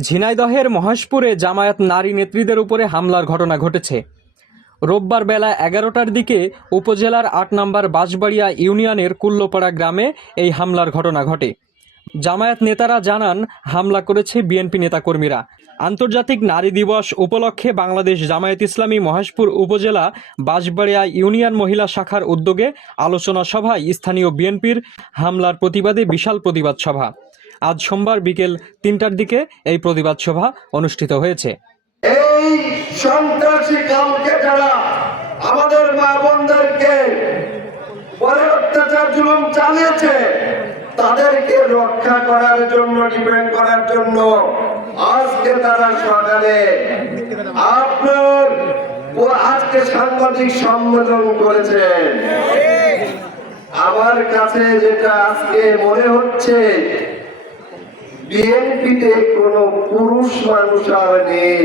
ঝিনাইদহের মহাশপুরে জামায়াত নারী নেত্রীদের উপরে হামলার ঘটনা ঘটেছে। রোববার বেলা এগারোটার দিকে উপজেলার আট নম্বর বাঁশবাড়িয়া ইউনিয়নের কুল্লোপাড়া গ্রামে এই হামলার ঘটনা ঘটে। জামায়াত নেতারা জানান, হামলা করেছে বিএনপি নেতাকর্মীরা। আন্তর্জাতিক নারী দিবস উপলক্ষে বাংলাদেশ জামায়াত ইসলামী মহেশপুর উপজেলা বাঁশবাড়িয়া ইউনিয়ন মহিলা শাখার উদ্যোগে আলোচনা সভায় স্থানীয় বিএনপির হামলার প্রতিবাদে বিশাল প্রতিবাদ সভা। আজ সোমবার বিকেল তিনটার দিকে এই প্রতিবাদ সভা অনুষ্ঠিত হয়েছে। এই সন্ত্রাসী কালকে যারা আমাদের মা বোনদেরকে অত্যাচার জুলুম চালিয়েছে। তাদেরকে রক্ষা করার জন্য ডিপেন্ড করার জন্য আজকে তারা সকালে আপনার ও আজকে সাংবাদিক সম্মেলন করেছেন। আমার কাছে যেটা আজকে মনে হচ্ছে, বিএনপিতে কোনো পুরুষ মানুষ আর নেই।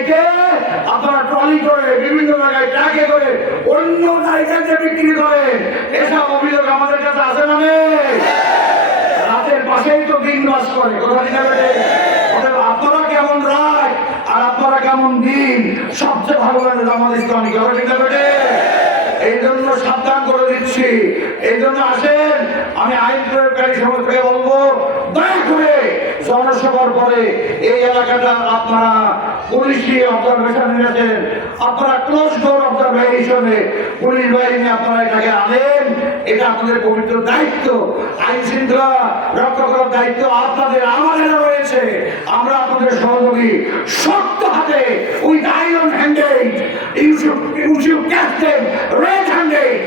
কেটে আপনারা ট্রলি করে বিভিন্ন জায়গায় ট্রাকে করে অন্য জায়গাতে বিক্রি করে। এসব অভিযোগ আমাদের কাছে আছে না নেই? রাতের পাশেই তো দিন বাস করে কোথা থেকে আপনারা কেমন রাত আর আপনারা কেমন দিন সবচেয়ে ভালো লাগে আমাদের ইসলামী কথা ঠিক না এই জন্য সাবধান করে দিচ্ছি। এই জন্য আসেন, আমি আইন প্রয়োগকারী সমাজকে বলব, দয়া করে জনসভার পরে এই এলাকাটা আপনারা পুলিশি অবজারভেশন আপনারা ক্লোজ ডোর অবজারভেশনে পুলিশ বাহিনী আপনারা এটাকে আনেন। এটা আপনাদের পবিত্র দায়িত্ব। আইন শৃঙ্খলা রক্ষা করার দায়িত্ব আপনাদের আমাদের রয়েছে। আমরা আপনাদের সহযোগী শক্ত হাতে with iron handed you should you should catch them red handed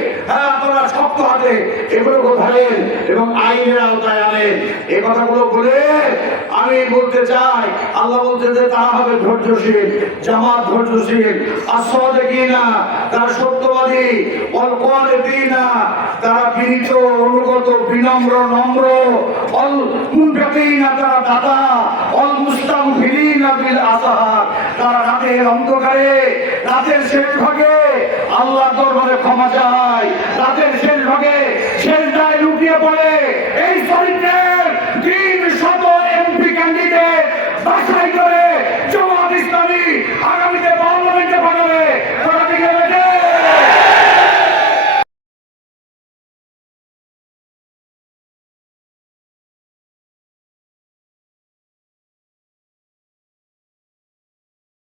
শক্ত হাতে ধরেন এবং আইনের আওতায় আনেন। এই কথাগুলো বলে আমি বলতে চাই, আল্লাহ বলতে যে তারা হবে ধৈর্যশীল, জামাত ধৈর্যশীল। আস্বাদে কিনা তারা সত্যবাদী। অল্পে দিনা তারা বিনীত অনুগত, বিনম্র, নম্র। অল মুনফিকিনা তারা দাতা। অল মুস্তাগফিরিনা বিল আসাহার তারা রাতের অন্ধকারে, রাতের শেষ ভাগে